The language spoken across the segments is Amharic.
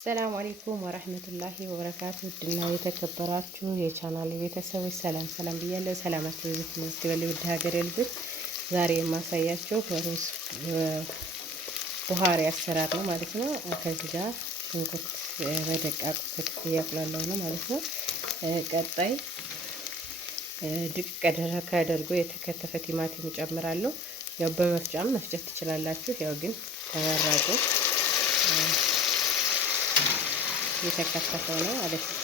ሰላም አለይኩም ወራህመቱላሂ ወበረካቱ። ውድና የተከበራችሁ የቻናል ቤተሰቦች ሰላም ብያለሁ። ሰላማችሁ ይብዛ ይመስገን። ውድ ሀገሬ ልጆች ዛሬ የማሳያችሁ ሩዝ ቡሃሪ አሰራር ነው ማለት ነው። ከዚህ ጋር ሽንኩርት በደቃቁ ከትፍ እያቁላለሁ ነው ማለት ነው። ቀጣይ ድቅቅ አድርጎ የተከተፈ ቲማቲም እጨምራለሁ። ያው በመፍጫም መፍጨት ትችላላችሁ። ያው ግን ተመራጩ የተከተፈው ነው ማለት ነው።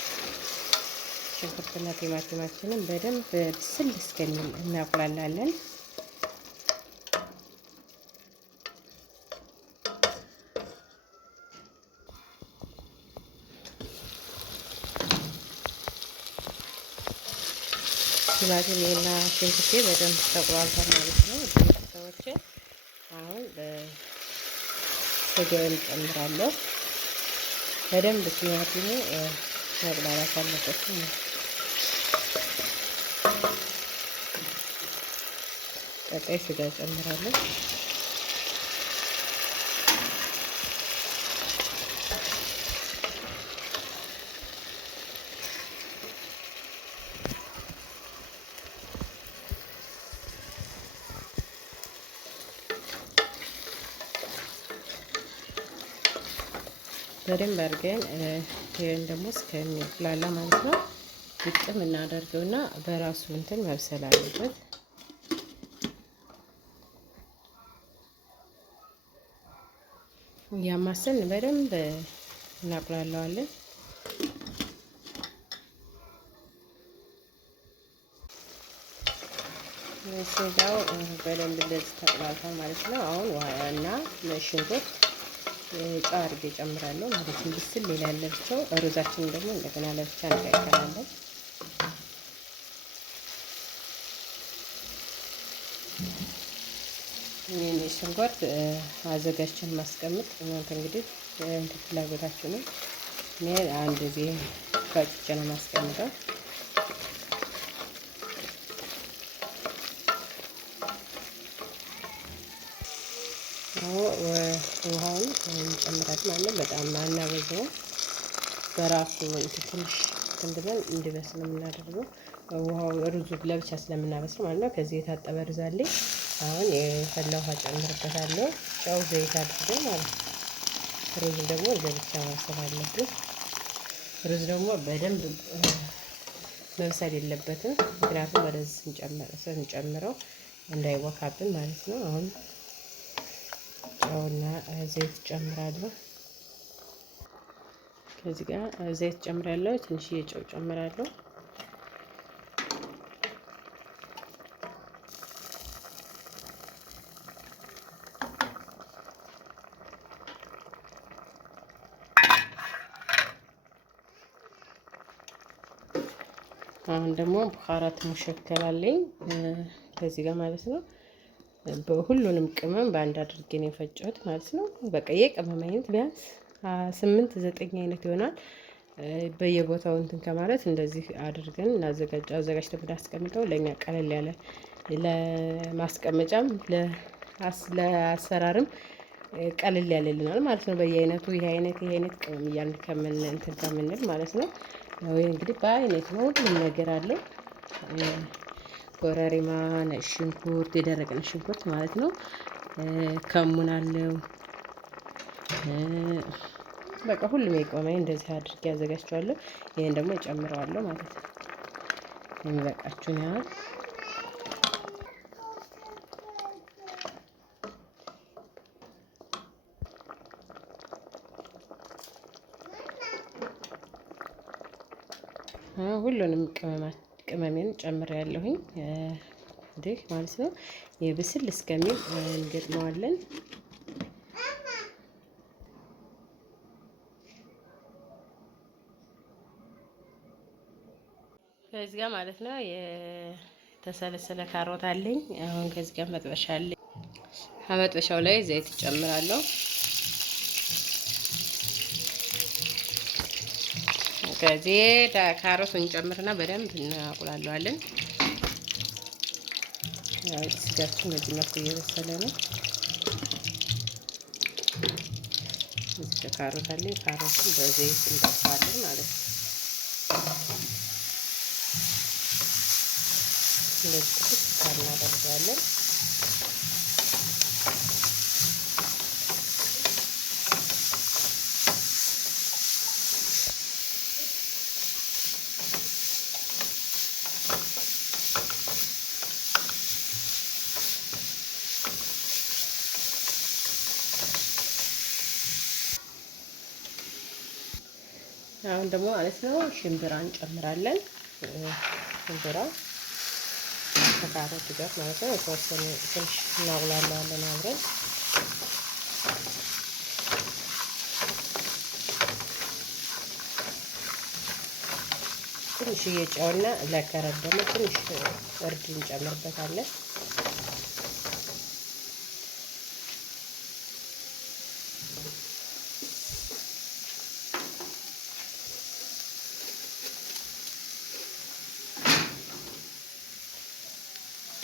ሽንኩርትና ቲማቲማችንን በደንብ ብስል እስከሚል እናቁላላለን። ቲማቲሜና ሽንኩርቴ በደንብ ተቁላልቷል ማለት ነው። ቤተሰቦቼ አሁን ስጋውን እጨምራለሁ። በደንብ ቲማቲሙ መቁላላት አለበት ነው። ቀጣይ ስጋ እጨምራለሁ። በደንብ አድርገን ይሄን ደግሞ እስከሚላላ ማለት ነው ግጥም እናደርገውና በራሱ እንትን መብሰል አለበት። እያማሰልን በደንብ እናቁላለዋለን። ስጋው በደንብ እንደዚህ ተቁላልቷል ማለት ነው። አሁን ውሃና ሽንኩርት ጨው አድርጌ እጨምራለሁ ማለት ነው። ብስል ይላል ለብቻው። ሩዛችንን ደግሞ እንደገና ለብቻ እንቀቅላለን። ይሄን ሽንኩርት አዘጋጅተን ማስቀመጥ እናንተ እንግዲህ ፍላጎታችሁ ነው። እኔ አንድ ጊዜ ፈጭቼ ነው ማስቀምጠው። ውሃውን እንጨምራለን ማለት ነው። በጣም አናበዛውም። በራሱ ትንሽ እንድበል እንዲበስል የምናደርገው ውሃው ሩዙ ለብቻ ስለምናበስል ማለት ነው። ከዚህ የታጠበ ሩዝ አለኝ። አሁን የፈላ ውሃ ጨምርበታለሁ። ጨው፣ ዘይት አድርገን ማለት ነው። ሩዝ ደግሞ ለብቻ ማብሰል አለብን። ሩዝ ደግሞ በደንብ መብሰል የለበትም። ምክንያቱም ወደዚህ ስንጨምረው እንዳይወካብን ማለት ነው። አሁን ጨውና ዘይት ጨምራለሁ። ከዚህ ጋር ዘይት ጨምራለሁ። ትንሽዬ ጨው ጨምራለሁ። አሁን ደግሞ ቡኻራት ሙሸከል አለኝ ከዚህ ጋር ማለት ነው። በሁሉንም ቅመም በአንድ አድርጌ ነው የፈጨሁት ማለት ነው። በቃ የቅመም አይነት ቢያንስ 8-9 አይነት ይሆናል። በየቦታው እንትን ከማለት እንደዚህ አድርገን አዘጋጅተን ብናስቀምጠው ለኛ ቀለል ያለ ለማስቀመጫም ለአሰራርም ቀለል ያለልናል ማለት ነው። በየአይነቱ ይሄ አይነት ቅመም እያልን ከምንል ማለት ነው። ወይ እንግዲህ በአይነት ነው ሁሉም ነገር አለው። ኮረሪማ፣ ነጭ ሽንኩርት፣ የደረቀ ነጭ ሽንኩርት ማለት ነው። ከሙን አለው። በቃ ሁሉም የቅመም እንደዚህ አድርጌ አዘጋጅቼዋለሁ። ይሄን ደግሞ እጨምረዋለሁ ማለት ነው። የሚበቃችሁን ያህል ሁሉንም ቅመሜን ጨምሬያለሁኝ እንዴ ማለት ነው። የብስል እስከሚል እንገጥመዋለን። ከዚህ ጋር ማለት ነው የተሰለሰለ ካሮት አለኝ። አሁን ከዚህ ጋር መጥበሻ አለኝ። ከመጥበሻው ላይ ዘይት እጨምራለሁ። ከዚህ ካሮቱን እንጨምርና በደንብ እናቁላለዋለን። ስጋችን በዚህ መልኩ እየበሰለ ነው። እዚህ ጋር ካሮት አለኝ። ካሮቱን በዘይት እንጠብሰዋለን ማለት ነው። እንደዚህ ጥቅስ እናደርጋለን። አሁን ደግሞ ማለት ነው ሽምብራ እንጨምራለን። ሽምብራ ከካሮት ጋር ማለት ነው የተወሰነ ትንሽ እናቁላለዋለን አብረን። ትንሽዬ ጨውና ለከረር ደግሞ ትንሽ እርድ እንጨምርበታለን።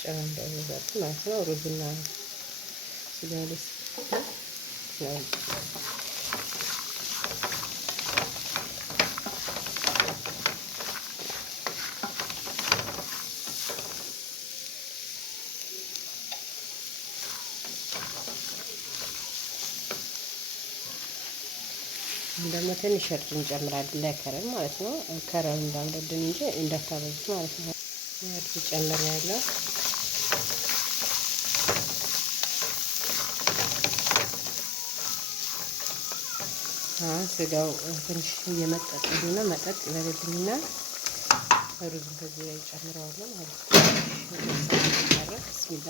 ጨው እንዳይበዛት ማለት ነው። ሩዝና ስጋ ልስ ነው። ደግሞ ትንሽ እርድ እንጨምራለን ለከረን ማለት ነው። ከረን እንዳንወድን እንጂ እንዳታበዙት ማለት ነው። እርድ ጨምሬያለሁ። ስጋው ትንሽ እየመጠጠልና መጠጥ ይበልልኝና ሩዙን ከዚህ ላይ ጨምረዋለሁ ማለት ነው። ብስሚላ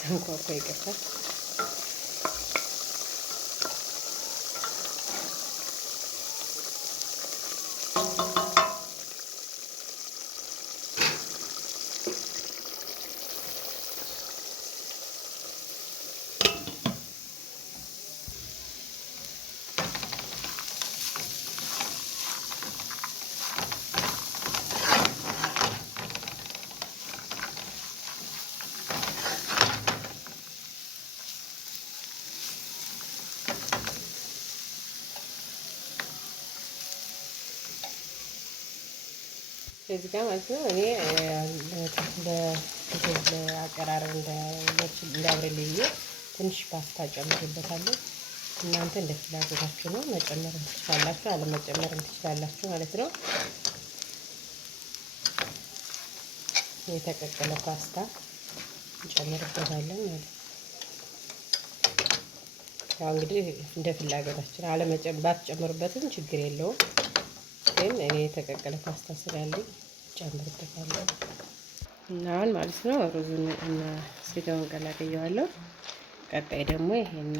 ተንኳኳ ይቀርታል። እዚህ ጋር ማለት ነው እኔ ለአቀራረብ እንዳብረልኝ ትንሽ ፓስታ ጨምርበታለሁ። እናንተ እንደ ፍላጎታችሁ ነው፣ መጨመር ትችላላችሁ፣ አለመጨመርም ትችላላችሁ ማለት ነው። የተቀቀለ ፓስታ እንጨምርበታለን ማለት ነው። ያው እንግዲህ እንደ ፍላጎታችሁ ባትጨምሩበትም ችግር የለውም። ግን እኔ የተቀቀለ ፓስታ ስላለኝ ጨምርበታለሁ እና አሁን ማለት ነው ሩዙን እና ስጋውን ቀላቅየዋለሁ። ቀጣይ ደግሞ ይሄን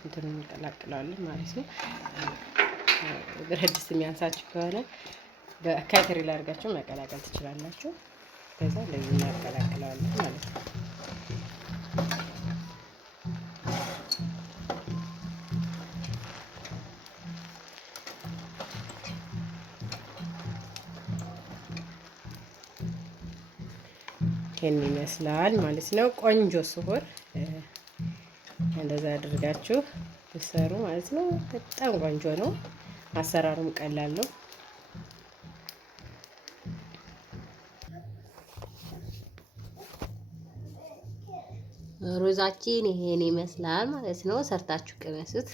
እንትን እንቀላቅለዋለን ማለት ነው። ብረት ድስት የሚያንሳችሁ ከሆነ በካትሪ ላይ አድርጋችሁ መቀላቀል ትችላላችሁ። ከዛ እንደዚህ እናቀላቅለዋለን ማለት ነው። ይሄን ይመስላል ማለት ነው። ቆንጆ ስሆር እንደዛ አድርጋችሁ ትሰሩ ማለት ነው። በጣም ቆንጆ ነው። አሰራሩም ቀላል ነው። ሩዛችን ይሄን ይመስላል ማለት ነው። ሰርታችሁ ቅመሱት።